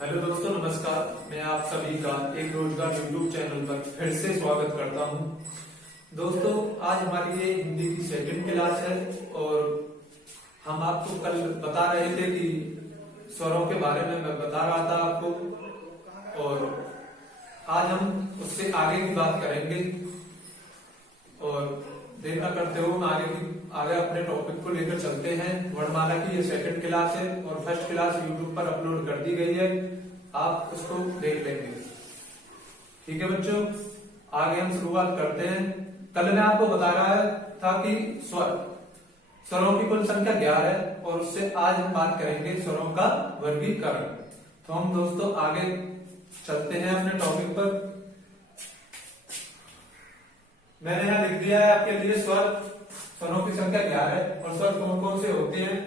Hello दोस्तों, नमस्कार। मैं आप सभी का एक रोजगार यूट्यूब चैनल पर फिर से स्वागत करता हूं। दोस्तों, आज हमारी ये हिंदी की सेकंड क्लास है और हम आपको कल बता रहे थे कि स्वरों के बारे में मैं बता रहा था आपको, और आज हम उससे आगे की बात करेंगे। और देर न करते हुए हम आगे अपने टॉपिक को लेकर चलते हैं। वर्णमाला की ये सेकंड क्लास है और फर्स्ट क्लास यूट्यूब पर अपलोड कर दी गई है, आप उसको देख लेंगे। ठीक है बच्चों, आगे हम शुरुआत करते हैं। कल मैं आपको बता रहा था कि स्वरों की कुल संख्या 11 है और उससे आज हम बात करेंगे स्वरों का वर्गीकरण। तो हम दोस्तों आगे चलते हैं अपने टॉपिक पर। मैंने यहाँ लिख दिया है आपके लिए स्वरों की संख्या 11 है और स्वर कौन कौन से होते हैं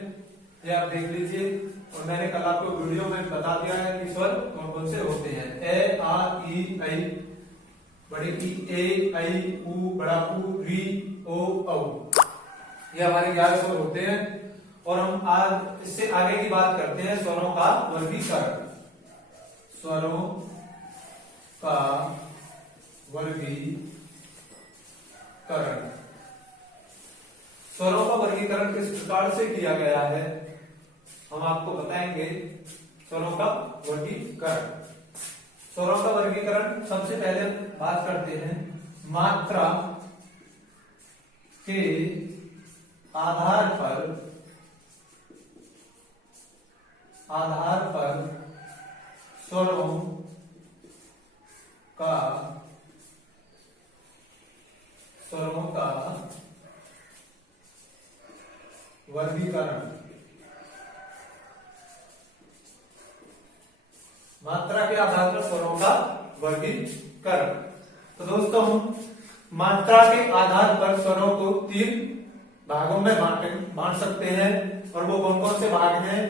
ये आप देख लीजिए। और मैंने कल आपको वीडियो में बता दिया है कि स्वर कौन कौन से होते हैं। ए, आ, ई, ऐ, बड़ी ई, ए, ऐ, उ, बड़ा उ, री, ओ, औ। ये हमारे 11 स्वर होते हैं और हम आज इससे आगे की बात करते हैं स्वरों का वर्गीकरण। स्वरों का वर्गीकरण। स्वरों का वर्गीकरण किस प्रकार से किया गया है हम आपको बताएंगे। स्वरों का वर्गीकरण। स्वरों का वर्गीकरण सबसे पहले बात करते हैं मात्रा के आधार पर स्वरों का वर्गीकरण। मात्रा के आधार पर स्वरों का वर्गीकरण। तो दोस्तों, हम मात्रा के आधार पर स्वरों को 3 भागों में बांट सकते हैं। और वो कौन कौन से भाग हैं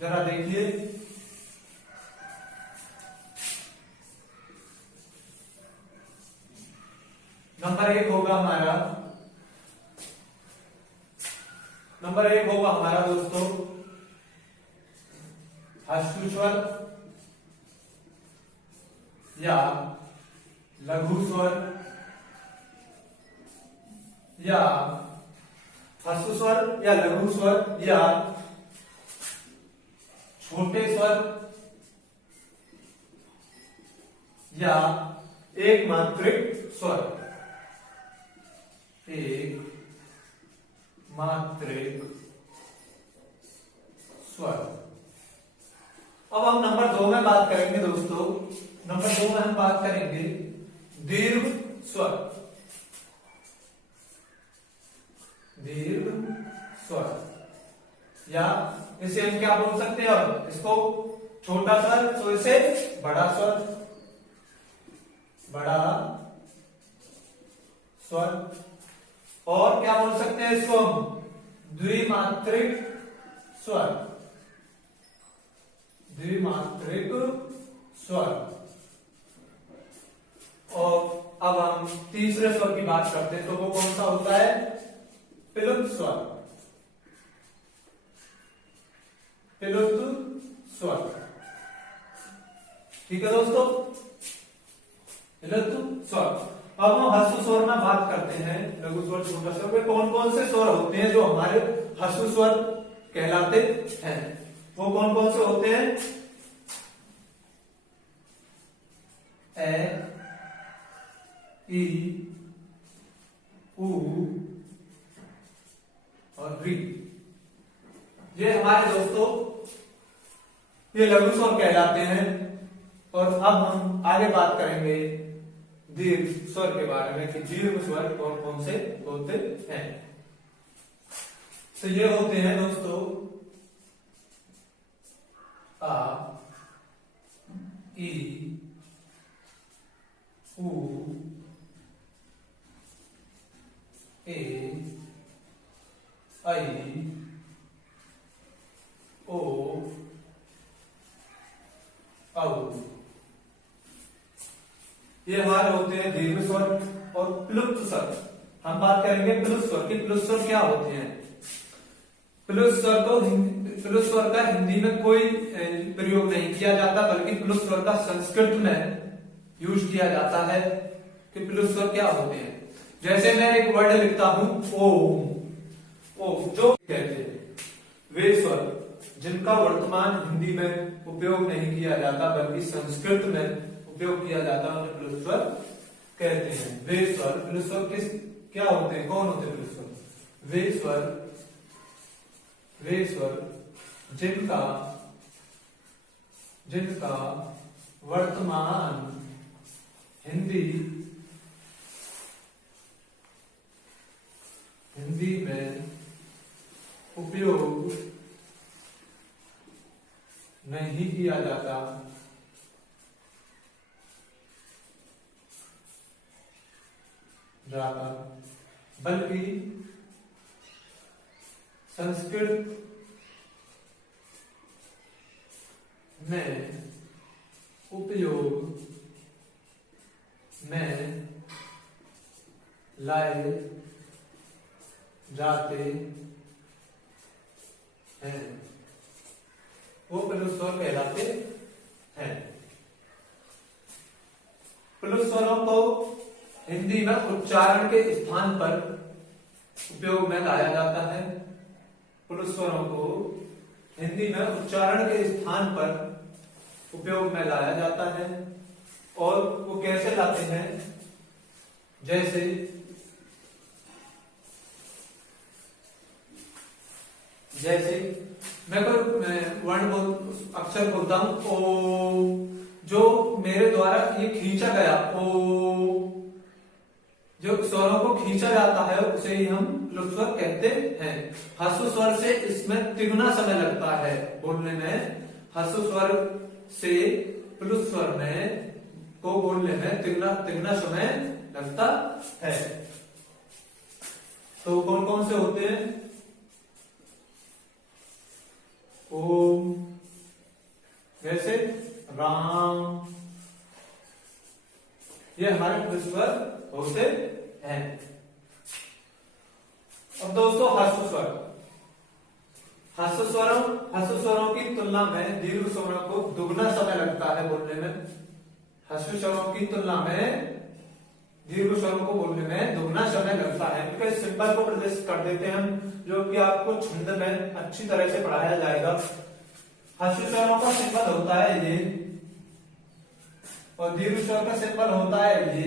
जरा देखिए। नंबर 1 होगा हमारा दोस्तों ह्रस्व स्वर या लघु स्वर, या ह्रस्व स्वर या लघु स्वर या छोटे स्वर या एक मात्रिक स्वर। एक मात्रिक स्वर। अब हम नंबर 2 में बात करेंगे दोस्तों। नंबर 2 में हम बात करेंगे दीर्घ स्वर। दीर्घ स्वर या इसे हम क्या बोल सकते हैं, और इसको छोटा स्वर तो इसे बड़ा स्वर, बड़ा स्वर। और क्या बोल सकते हैं इसको हम द्विमात्रिक स्वर। द्विमात्रिक स्वर। और अब हम तीसरे स्वर की बात करते हैं, तो वो कौन सा होता है? प्लुत स्वर। प्लुत स्वर। ठीक है दोस्तों, प्लुत स्वर। अब हम ह्रस्व स्वर में बात करते हैं, लघु स्वर, छोटा स्वर में कौन कौन से स्वर होते हैं जो हमारे ह्रस्व स्वर कहलाते हैं। वो कौन कौन से होते हैं? ए, ई, उ और री। ये हमारे दोस्तों ये लघु स्वर कहलाते हैं। और अब हम आगे बात करेंगे दीर्घ स्वर के बारे में कि दीर्घ स्वर कौन कौन से होते हैं। तो ये होते हैं दोस्तों आ, ई, उ, ए, ऐ, ओ, औ। ये हमारे होते हैं दीर्घ स्वर और प्लुप्त स्वर। हम बात करेंगे प्लुप्त स्वर की। प्लुप्त स्वर क्या होते हैं? प्लुप्त स्वर स्वर का हिंदी में कोई प्रयोग नहीं किया जाता, बल्कि प्लुत स्वर का संस्कृत में यूज किया जाता है कि प्लुत स्वर क्या होते हैं। जैसे मैं एक वर्ड लिखता हूं ओम, ओम जो कहते हैं वे स्वर जिनका वर्तमान हिंदी में उपयोग नहीं किया जाता बल्कि संस्कृत में उपयोग किया जाता है, उन्हें प्लुत स्वर कहते हैं। वे स्वर, प्लुत स्वर किस क्या होते हैं, कौन होते हैं प्लुत स्वर? वे स्वर जिनका वर्तमान हिंदी में उपयोग नहीं किया जाता बल्कि संस्कृत में उपयोग में लाए जाते हैं, वो प्लुत स्वर कहलाते हैं। प्लुत स्वरों को हिंदी में उच्चारण के स्थान पर उपयोग में लाया जाता है। प्लुत स्वरों को हिंदी में उच्चारण के स्थान पर उपयोग में लाया जाता है। और वो कैसे लाते हैं? जैसे मैं कोई वर्ड अक्षर बोलता हूं ओ, जो मेरे द्वारा ये खींचा गया ओ, जो स्वरों को खींचा जाता है उसे ही हम प्लुत स्वर कहते हैं। ह्रस्व स्वर से इसमें तिगुना समय लगता है बोलने में। ह्रस्व स्वर से प्लुत स्वर में को बोलने में तिगुना समय लगता है। तो कौन कौन से होते हैं? ओम, वैसे राम, ये हमारे प्लुत स्वर होते हैं। अब दोस्तों ह्रस्व स्वरों की तुलना में दीर्घ स्वरों को दुगना समय लगता है बोलने में। ह्रस्व स्वरों की तुलना में दीर्घ स्वरों को बोलने में दुगना समय लगता है। इनके सिंबल को प्रदर्शित कर देते हैं हम, जो कि आपको छंद में अच्छी तरह से पढ़ाया जाएगा। ह्रस्व स्वरों का सिंबल होता है ये, और दीर्घ स्वर का सिंबल होता है ये।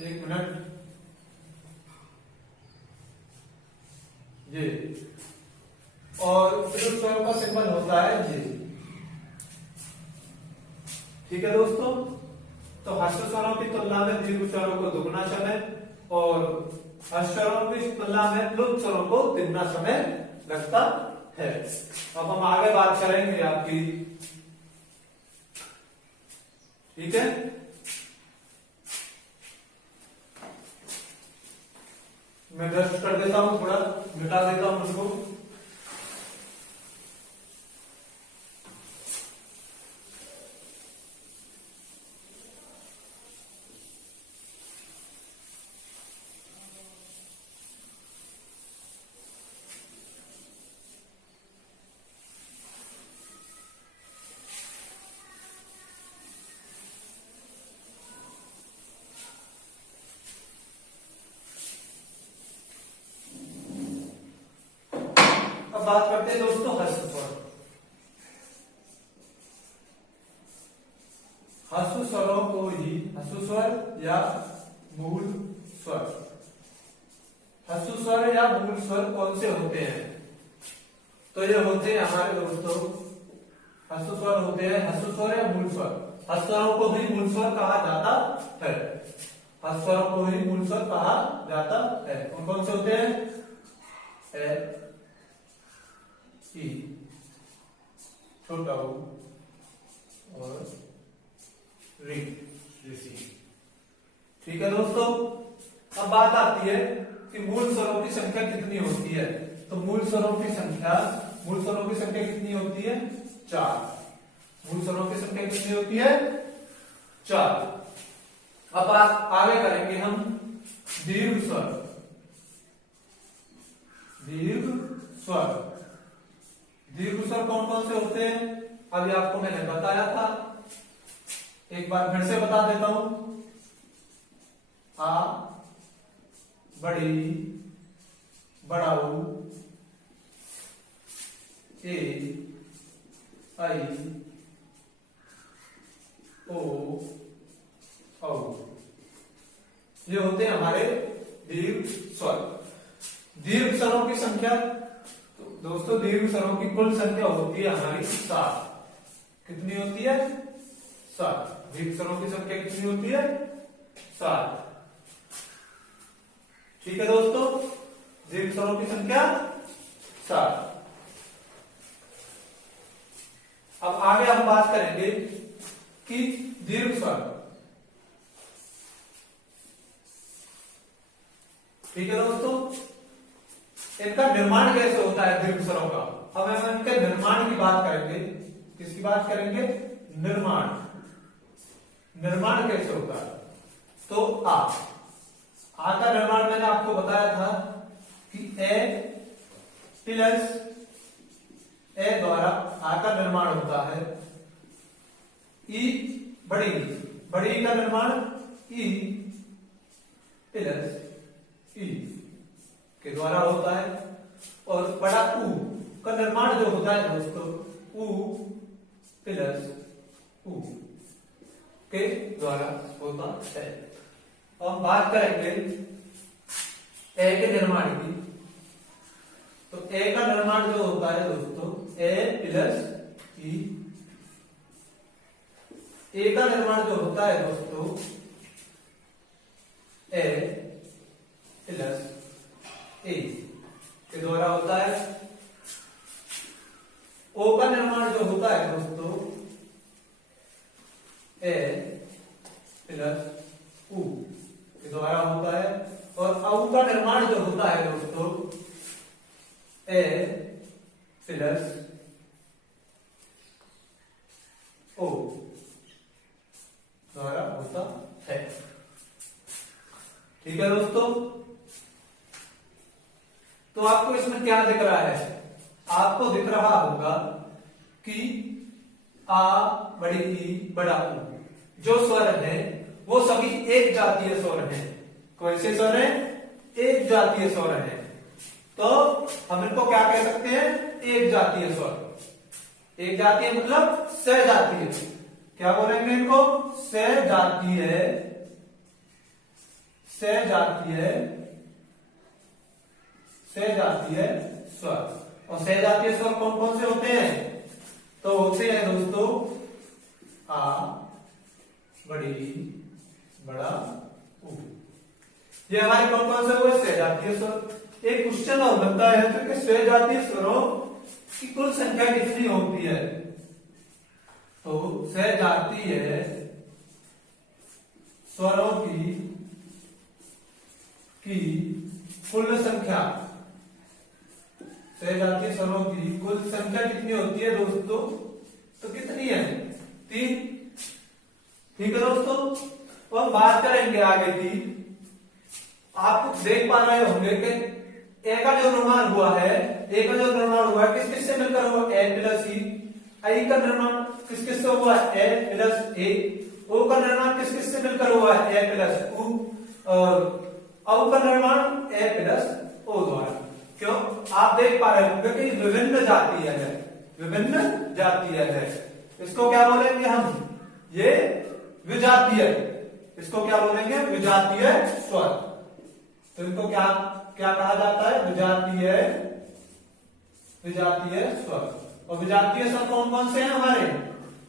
एक मिनट, ये, और प्लुत स्वर का सिंबल होता है ये। ठीक है दोस्तों, तो ह्रस्व स्वरों की तुलना में दीर्घ स्वरों को दुगना समय और ह्रस्व स्वरों की तुलना में प्लुत स्वरों को तिगुना समय लगता है। अब हम आगे बात करेंगे आपकी, ठीक है। मैं डस्ट कर देता हूं, थोड़ा मिटा देता हूं उसको। बात करते हैं दोस्तों ह्रस्व स्वर। ह्रस्व स्वरों को ही ह्रस्व स्वर या मूल स्वर, ह्रस्व स्वर या मूल स्वर कौन से होते हैं? तो ये होते हैं हमारे दोस्तों ह्रस्व स्वर होते हैं ह्रस्व स्वर या मूल स्वर। ह्रस्व स्वरों को ही मूल स्वर कहा जाता है। ह्रस्व स्वरों को ही मूल स्वर कहा जाता है। कौन कौन से होते हैं? ई, छोटा ऊ और री, ऋषि। ठीक है दोस्तों, अब बात आती है कि मूल स्वरों की संख्या कितनी होती है। तो मूल स्वरों की संख्या कितनी होती है? 4। मूल स्वरों की संख्या कितनी होती है? 4। अब बात आगे करेंगे हम दीर्घ स्वर। स्वर। दीर्घ स्वर कौन कौन से होते हैं अभी आपको मैंने बताया था, एक बार फिर से बता देता हूं। आ, बड़ी, बड़ाऊ, ए, आई, ओ, औ, ये होते हैं हमारे दीर्घ स्वर। दीर्घ स्वरों की संख्या, तो दोस्तों दीर्घ स्वरों की कुल संख्या होती है हमारी 7। कितनी होती है? 7। दीर्घ स्वरों की संख्या कितनी होती है? 7। ठीक है दोस्तों, दीर्घ स्वरों की संख्या 7। अब आगे हम बात करेंगे कि दीर्घ स्वर, ठीक है दोस्तों, इनका निर्माण कैसे होता है दीर्घ स्वरों का। अब हम इनके निर्माण की बात करेंगे। किसकी बात करेंगे? निर्माण। निर्माण कैसे होता है? तो आ का निर्माण मैंने आपको बताया था कि ए प्लस ए द्वारा आ का निर्माण होता है। ई बड़ी, बड़ी का निर्माण ई प्लस ई के द्वारा होता है। और बड़ा ऊ का निर्माण जो होता है दोस्तों, ऊ प्लस ऊ के द्वारा होता है। और हम बात करेंगे ए के निर्माण की। तो ए का निर्माण जो होता है दोस्तों, ए प्लस ई। ए का निर्माण जो होता है दोस्तों, ए प्लस ए के द्वारा होता है। ओ का निर्माण जो होता है दोस्तों, ए प्लस ऊ के द्वारा होता है। और औ का निर्माण जो होता है दोस्तों, ए प्लस ओ द्वारा होता है। ठीक है दोस्तों, तो आपको इसमें क्या दिख रहा है? आपको दिख रहा होगा कि आ, बड़ी ई, बड़ा ऊ जो स्वर है वो सभी एक जातीय स्वर हैं। कौन से स्वर हैं? एक जातीय स्वर हैं। तो हम इनको क्या कह सकते हैं? एक जातीय स्वर। एक जातीय मतलब सहजातीय। क्या बोलेंगे इनको? सहजातीय, सहजातीय, सहजातीय स्वर। और सहजातीय स्वर कौन कौन से होते हैं? तो होते हैं दोस्तों आ, बड़ी, बड़ा, ऊ। ये हमारे कौन कौन से हुए? सहजातीय स्वर। एक क्वेश्चन और बनता है तो कि सहजातीय स्वरों की कुल संख्या कितनी होती है? तो सहजातीय स्वरों की कुल संख्या, सहजातीय स्वरों की कुल संख्या कितनी होती है दोस्तों? तो कितनी है? 3। ठीक है दोस्तों, तो हम बात करेंगे आगे की। आप देख पा रहे होंगे कि ए का जो निर्माण हुआ है, ए का जो निर्माण हुआ है किस किस से मिलकर हुआ? ए प्लस ई। आई का निर्माण किस किस से हुआ? ए प्लस ए। ओ का निर्माण किस किस से मिलकर हुआ है? ए प्लस ऊ। और औ का निर्माण ए प्लस ओ द्वारा। क्यों? आप देख पा रहे होंगे कि विभिन्न जातीय है, विभिन्न जातीय है। इसको क्या बोलेंगे हम? ये विजातीय। इसको क्या बोलेंगे? विजातीय स्वर। तो इनको क्या क्या कहा जाता है? विजातीय, विजातीय स्वर। और विजातीय स्वर कौन कौन से हैं हमारे?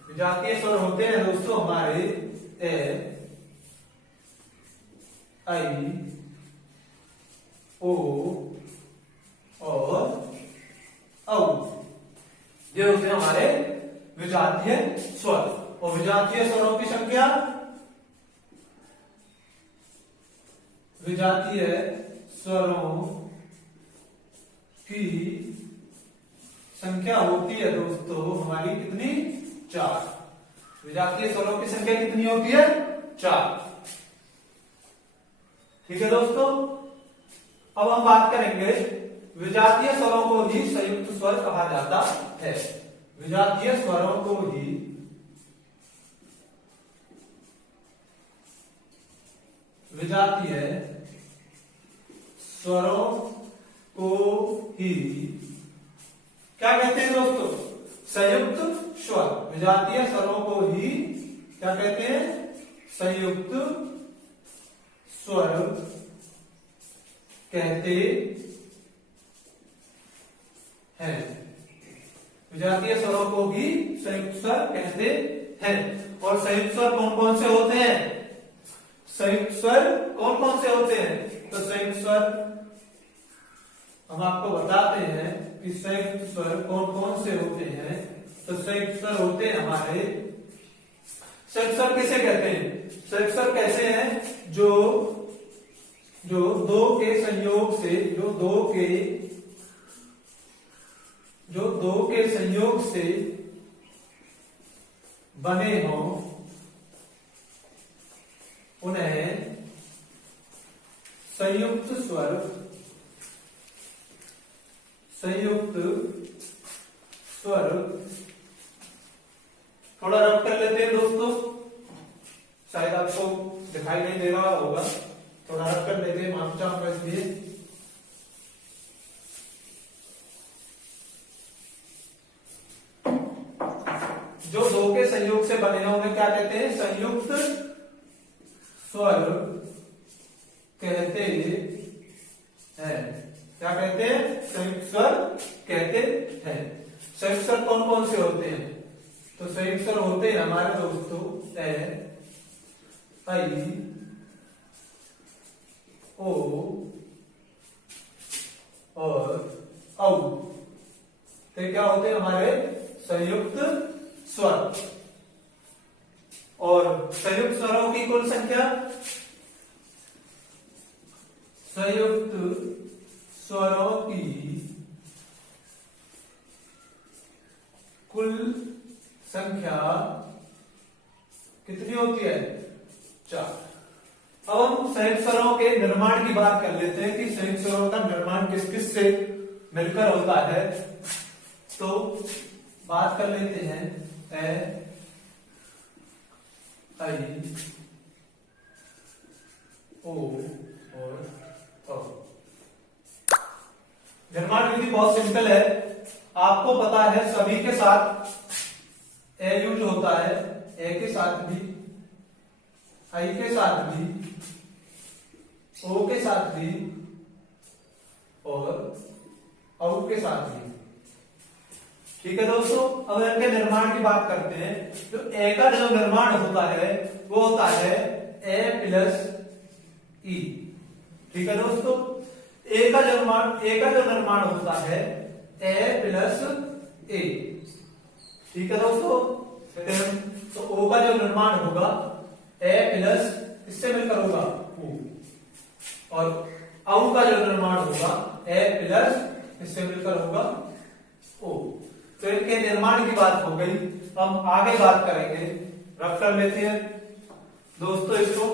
विजातीय स्वर होते हैं दोस्तों हमारे ए, आई, ओ और औ। ये होते हैं हमारे विजातीय स्वर। और विजातीय स्वरों की संख्या, विजातीय स्वरों की संख्या होती है दोस्तों हमारी कितनी? 4। विजातीय स्वरों की संख्या कितनी होती है? 4। ठीक है दोस्तों, अब हम बात करेंगे विजातीय स्वरों को ही संयुक्त स्वर कहा जाता है। विजातीय स्वरों को ही विजातीय स्वरों को ही क्या कहते हैं दोस्तों? संयुक्त स्वर। विजातीय स्वरों को ही क्या कहते हैं? संयुक्त स्वर कहते हैं। विजातीय स्वरों को ही संयुक्त स्वर कहते हैं। और संयुक्त स्वर कौन कौन से होते हैं? संयुक्त स्वर कौन कौन से होते हैं? तो संयुक्त स्वर हम आपको बताते हैं कि संयुक्त स्वर कौन कौन से होते हैं। तो संयुक्त स्वर होते हैं हमारे, संयुक्त स्वर किसे कहते हैं? संयुक्त स्वर कैसे हैं? जो दो के संयोग से, जो दो के संयोग से बने हों, उन्हें संयुक्त स्वर थोड़ा रब कर लेते हैं दोस्तों, शायद आपको दिखाई नहीं दे रहा होगा, थोड़ा रब कर लेते हैं, माफ चाहूंगा इसलिए। जो दो के संयोग से बने हैं उन्हें क्या कहते हैं? संयुक्त स्वर कहते हैं। क्या कहते हैं? संयुक्त स्वर कहते हैं। संयुक्त स्वर कौन कौन से होते हैं? तो संयुक्त स्वर होते हैं हमारे दोस्तों ए, आई, ओ और औ। तो क्या होते हैं हमारे? संयुक्त स्वर। और संयुक्त स्वरों की कुल संख्या, संयुक्त स्वरों की कुल संख्या कितनी होती है? 4। अब हम संयुक्त स्वरों के निर्माण की बात कर लेते हैं कि संयुक्त स्वरों का निर्माण किस किस से मिलकर होता है। तो बात कर लेते हैं ए, आई, ओ और औ। निर्माण विधि बहुत सिंपल है, आपको पता है सभी के साथ ए यूज होता है, ए के साथ भी, आई के साथ भी, ओ के साथ भी और औ के साथ भी। ठीक है दोस्तों, अब इनके निर्माण की बात करते हैं। तो ए का जो निर्माण होता है वो होता है ए प्लस ई। ठीक है दोस्तों, ए का जो निर्माण होता है ए प्लस ए। ठीक है दोस्तों, तो ओ का जो निर्माण होगा ए प्लस इससे मिलकर होगा ओ, और औ का जो निर्माण होगा ए प्लस इससे मिलकर होगा ओ। तो इनके निर्माण की बात हो गई। हम आगे बात करेंगे, रफ कर लेते हैं दोस्तों इसको।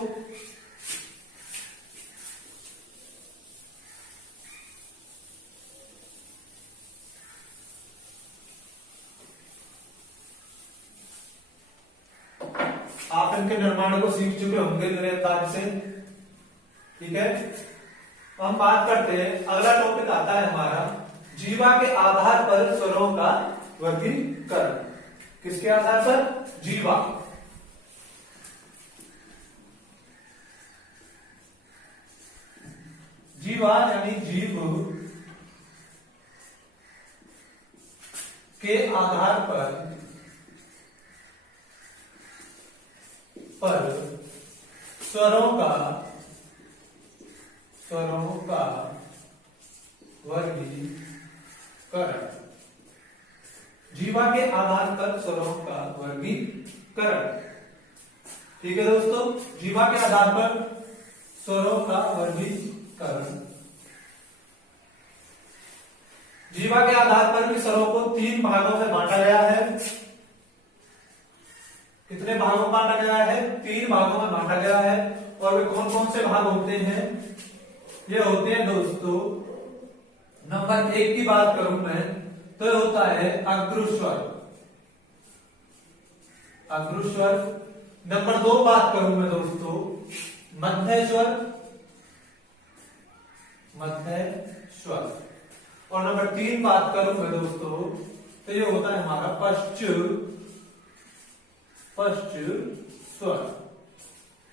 आप इनके निर्माण को सीख चुके होंगे मेरे अंदाज से। ठीक है, हम बात करते हैं, अगला टॉपिक आता है हमारा जीवा के आधार पर स्वरों का वर्गीकरण। किसके आधार पर? जीवा। जीवा यानी जीव के आधार पर स्वरों का वर्गीकरण। जीवा के आधार पर स्वरों का वर्गीकरण। ठीक है दोस्तों, जीवा के आधार पर स्वरों का वर्गीकरण। जीवा के आधार पर भी स्वरों को 3 भागों में बांटा गया है। कितने भागों में बांटा गया है? 3 भागों में बांटा गया है। और वे कौन कौन से भाग होते हैं? ये होते हैं दोस्तों नंबर 1 की बात करूं मैं तो होता है अग्रस्वर, अग्रस्वर। नंबर 2 बात करूं मैं दोस्तों मध्य स्वर, मध्य स्वर। और नंबर 3 बात करूं मैं दोस्तों तो ये होता है हमारा पश्च स्वर।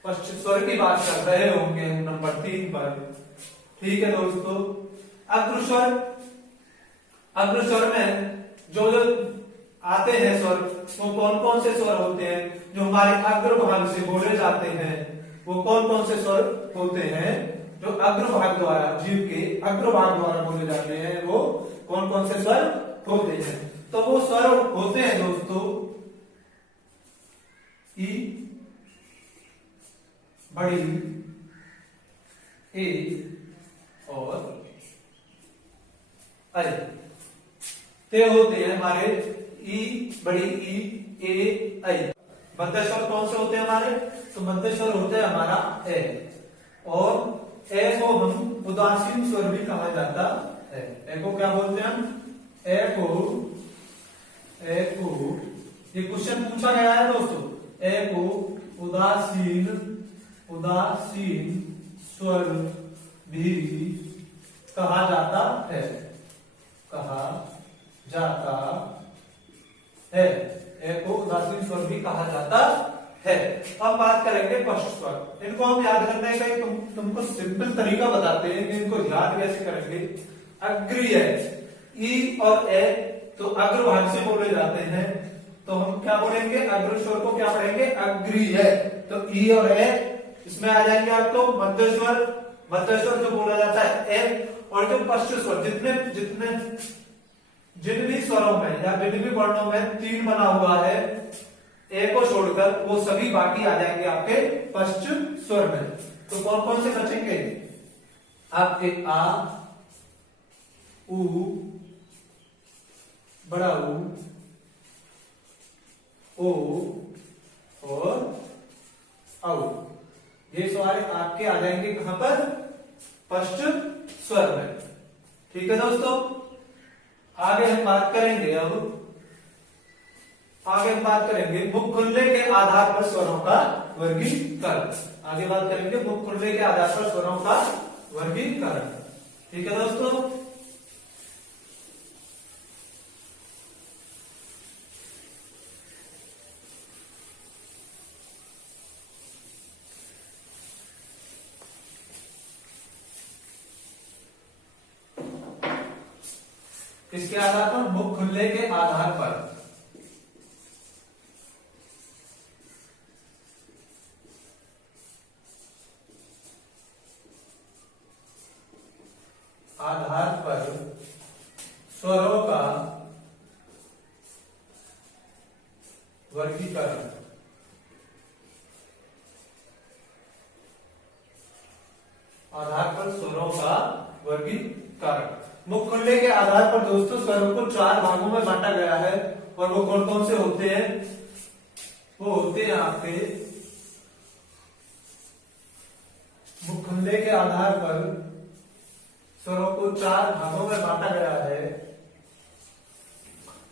पश्च स्वर की बात कर रहे होंगे नंबर 3 पर। ठीक है दोस्तों, अग्रस्वर, अग्रस्वर में जो जो आते हैं स्वर वो कौन कौन से स्वर होते हैं जो हमारे अग्रभाग से बोले जाते हैं, वो कौन कौन से स्वर होते हैं जो अग्रभाग द्वारा, जीव के अग्रभाग द्वारा बोले जाते हैं, वो कौन कौन से स्वर होते हैं। तो वो स्वर होते हैं दोस्तों ई, बड़ी ए और आई। ते होते हैं हमारे ई, बड़ी ई, ए, आई। मध्य स्वर कौन से होते हैं हमारे, तो मध्य स्वर होते हैं हमारा ए। और ए को हम उदासीन स्वर भी कहा जाता है। ए को क्या बोलते हैं हम, ए को ये क्वेश्चन पूछा गया है दोस्तों, ए को उदासीन स्वर भी कहा जाता है, कहा जाता है। ए को उदासीन स्वर भी कहा जाता है। अब बात करेंगे पश्च स्वर। इनको हम याद करने का तुमको सिंपल तरीका बताते हैं कि इनको याद कैसे करेंगे। अग्रीय ई और ए तो अग्रभाग से बोले जाते हैं, तो हम क्या बोलेंगे, अग्र स्वर को क्या पढ़ेंगे, अग्रीय। तो ई और ए इसमें आ जाएंगे आपको मध्य स्वर। मध्य स्वर जो बोला जाता है ए। और जो पश्च स्वर, जिन भी स्वरों में या जिन भी वर्णों में 3 बना हुआ है ए को छोड़कर, वो सभी बाकी आ जाएंगे आपके पश्च स्वर में। तो कौन कौन से बचेंगे आपके, आ, उ, बड़ा ऊ, ओ और औ। ये सारे आपके आ जाएंगे कहां पर, पश्च स्वर में। ठीक है दोस्तों, आगे हम बात करेंगे। अब आगे हम बात करेंगे मुख खुलने के आधार पर स्वरों का वर्गीकरण। आगे बात करेंगे मुख खुलने के आधार पर स्वरों का वर्गीकरण। ठीक है दोस्तों, किसके आधार पर, मुख खुलने के आधार पर। आधार पर स्वरों का वर्गीकरण। आधार पर स्वरों का वर्गीकरण। मुख खुलने के आधार पर दोस्तों स्वरों को 4 भागों में बांटा गया है। और वो कौन कौन से होते हैं, वो होते हैं आपके, मुख खुलने के आधार पर स्वरों को 4 भागों में बांटा गया है।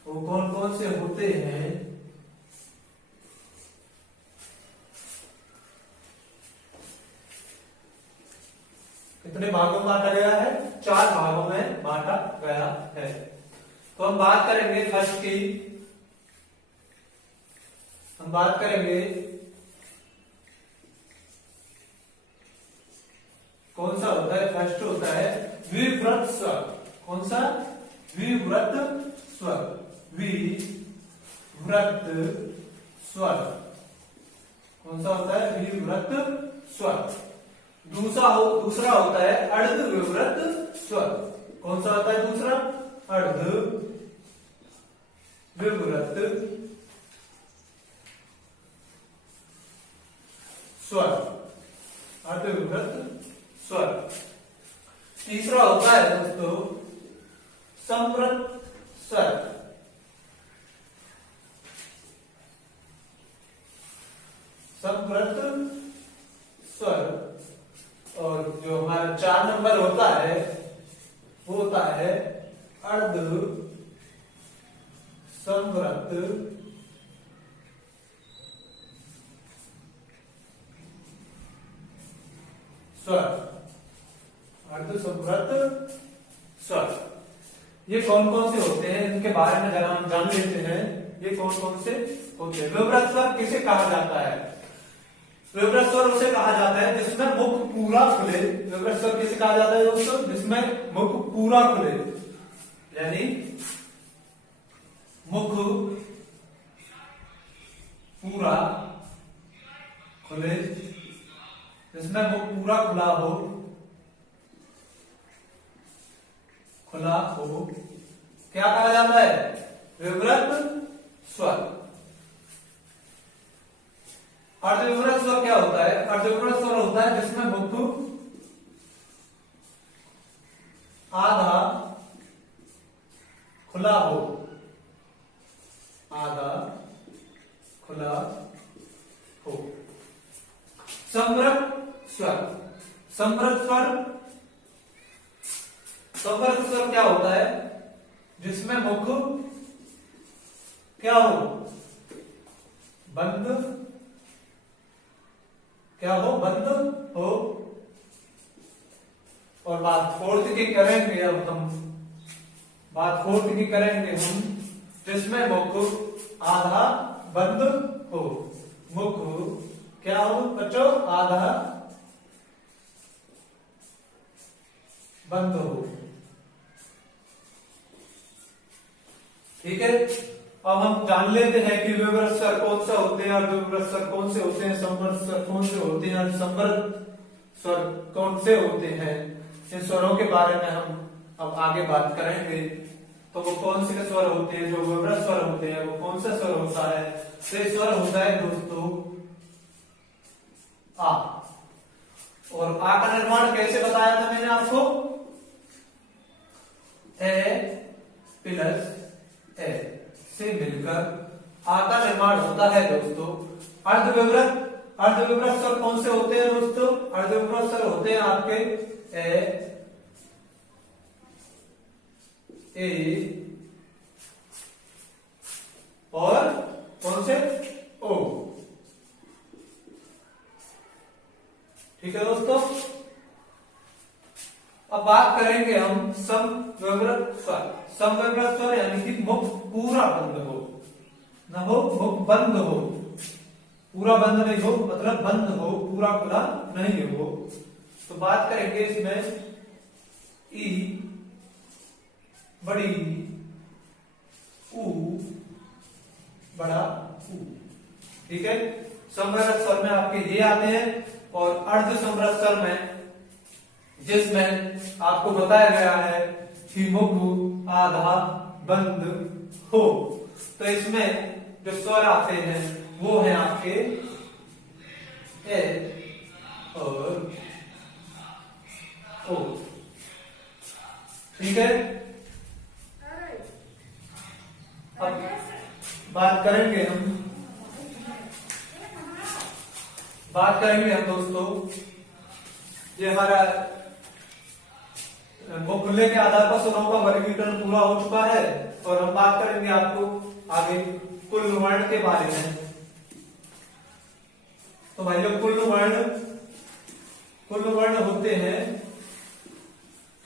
वो कौन कौन से होते हैं, कितने भागों में बांटा गया है, 4 भागों में बांटा गया है। तो हम बात करेंगे फर्स्ट की, हम बात करेंगे कौन सा होता है, फर्स्ट होता है विव्रत स्वर। कौन सा, विव्रत स्वर, विव्रत स्वर। कौन सा होता है, विव्रत स्वर। दूसरा होता है अर्ध विव्रत स्वर। कौन सा होता है दूसरा, अर्ध विव्रत स्वर, अर्ध विव्रत स्वर। तीसरा होता है दोस्तों संवृत स्वर। संवृत स्वर। और जो हमारा 4 नंबर होता है होता है अर्ध संवृत स्वर। अर्धसंवृत स्वर ये कौन कौन से होते हैं, इनके बारे में जरा हम जान लेते हैं। ये कौन कौन से होते हैं। विवृत स्वर किसे कहा जाता है? विवृत स्वर उसे कहा जाता है जिसमें मुख पूरा खुले। विवृत स्वर किसे कहा जाता है दोस्तों? जिसमें मुख पूरा खुले, यानी मुख पूरा खुले, जिसमें मुख पूरा खुला हो, क्या कहा जाता है? विवृत स्वर। अर्धविवृत स्वर क्या होता है? अर्धविवृत स्वर होता है जिसमें मुख आधा खुला हो, आधा खुला हो। संवृत स्वर, संवृत स्वर क्या होता है? जिसमें मुख क्या हो? बंद, क्या हो? बंद हो। और बात फोर्थ की करेंगे, अब हम बात फोर्थ की करेंगे हम, जिसमें मुख आधा बंद हो। मुख क्या हो बच्चों? आधा बंद हो। ठीक है, अब हम जान लेते हैं कि विवृत स्वर कौन से होते हैं, अर्धविवृत स्वर कौन से होते हैं, संवृत स्वर कौन से होते हैं, और संवृत स्वर कौन से होते हैं। इन स्वरों के बारे में हम अब आगे बात करेंगे। तो वो कौन से स्वर होते हैं? जो विवृत स्वर होते हैं वो कौन सा स्वर होता है? तो स्वर होता है दोस्तों आ। और आ का निर्माण कैसे बताया था मैंने आपको? ए प्लस ए से मिलकर आ का निर्माण होता है दोस्तों। अर्धविवृत स्वर कौन से होते हैं दोस्तों? अर्धविवृत स्वर होते हैं आपके ए और कौन से? ओ। ठीक है दोस्तों, अब बात करेंगे हम समविवृत स्वर। समविवृत स्वर यानी कि मुख पूरा बंद हो, न हो मुख बंद हो, पूरा बंद नहीं हो, मतलब बंद हो, पूरा खुला नहीं हो। तो बात करेंगे इसमें ई बड़ी ऊ बड़ा ऊ। ठीक है, समविवृत स्वर में आपके ये आते हैं। और अर्ध समविवृत स्वर में जिसमें आपको बताया गया है कि मुख आधा बंद हो, तो इसमें जो स्वर आते हैं वो है आपके ए और ओ। ठीक है, अब बात करेंगे हम दोस्तों, ये हमारा मुख खुलने के आधार पर स्वरों का वर्गीकरण पूरा हो चुका है। और हम बात करेंगे आपको आगे कुल वर्ण के बारे में। तो भाई लोग कुल वर्ण होते हैं,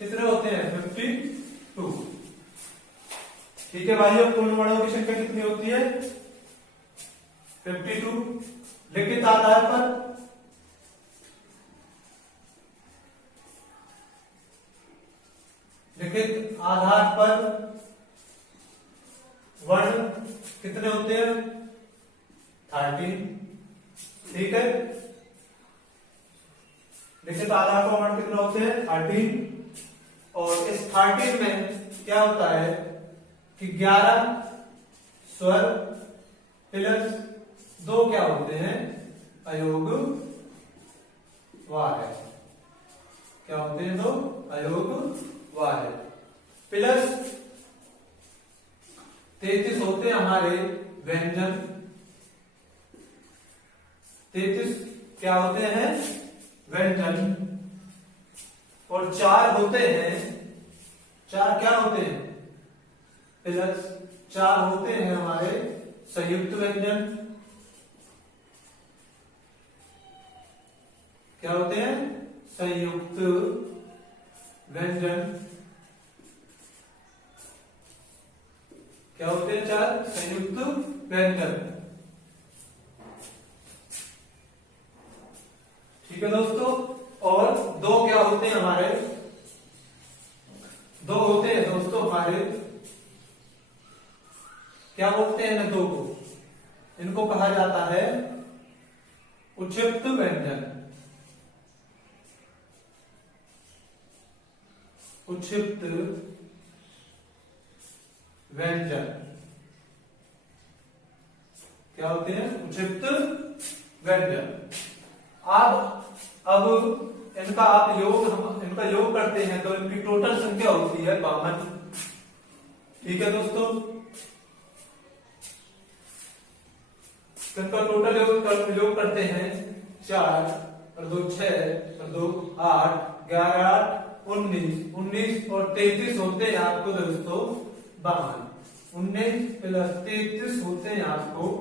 कितने होते हैं? 52। ठीक है भाइयों, कुल वर्णों की संख्या कितनी होती है? 52। लिखित आधार पर वर्ण कितने होते हैं? 13। ठीक है, लिखित आधार पर वर्ण कितने होते हैं? 13। और इस 13 में क्या होता है कि 11 स्वर प्लस 2 क्या होते हैं? अयोग वाह है। क्या होते हैं? 2 अयोग वाह है। प्लस 33 होते हैं हमारे व्यंजन। 33 क्या होते हैं? व्यंजन। और 4 होते हैं चार क्या होते हैं? प्लस चार होते हैं हमारे संयुक्त व्यंजन। क्या होते हैं? संयुक्त व्यंजन। क्या होते हैं? चार संयुक्त व्यंजन। ठीक है दोस्तों। और दो क्या होते हैं हमारे? दो होते हैं दोस्तों हमारे, क्या बोलते हैं ना दो को? इनको कहा जाता है उक्षिप्त व्यंजन। उक्षिप्त व्यंजन क्या होते हैं? उक्षिप्त व्यंजन। अब इनका आप इनका योग करते हैं तो इनकी टोटल संख्या होती है 52। ठीक है दोस्तों। इनका टोटल योग करते हैं 4 और 2 6 और 2 8, 11 8 19, 19 और 33 होते हैं आपको दोस्तों 52। 19 प्लस 33 होते हैं आपको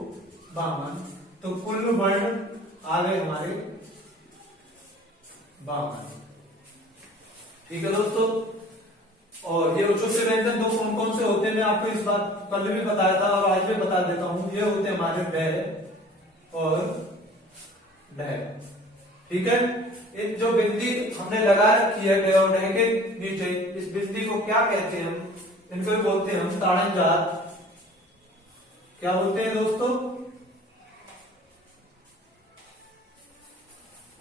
52। तो कुल वर्ण आ गए हमारे 52। ठीक है दोस्तों। और ये उक्षिप्त व्यंजन दो कौन कौन से होते हैं मैं आपको इस बात कल भी बताया था और आज भी बता देता हूं। ये होते हैं हमारे ड और ढ। ठीक है। इन जो बिंदी हमने लगा रखी है ड और ढ के नीचे, इस बिंदी को क्या कहते हैं? हम इनको भी बोलते हैं हम ताड़नजात। क्या बोलते हैं दोस्तों?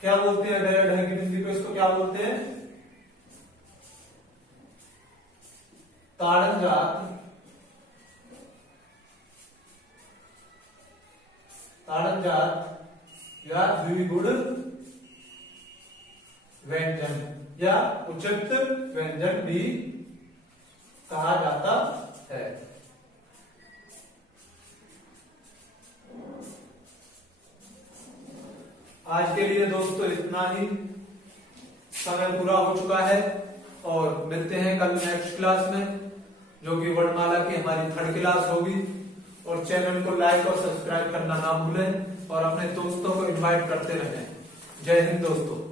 क्या बोलते हैं? ढ की बिंदी को इसको क्या बोलते हैं? ताड़नजात। ताड़नजात या द्विगुण व्यंजन या उक्षिप्त व्यंजन भी कहा जाता है। आज के लिए दोस्तों इतना ही, समय पूरा हो चुका है और मिलते हैं कल नेक्स्ट क्लास में, जो कि वर्णमाला की हमारी 3rd क्लास होगी। और चैनल को लाइक और सब्सक्राइब करना ना भूलें और अपने दोस्तों को इनवाइट करते रहें। जय हिंद दोस्तों।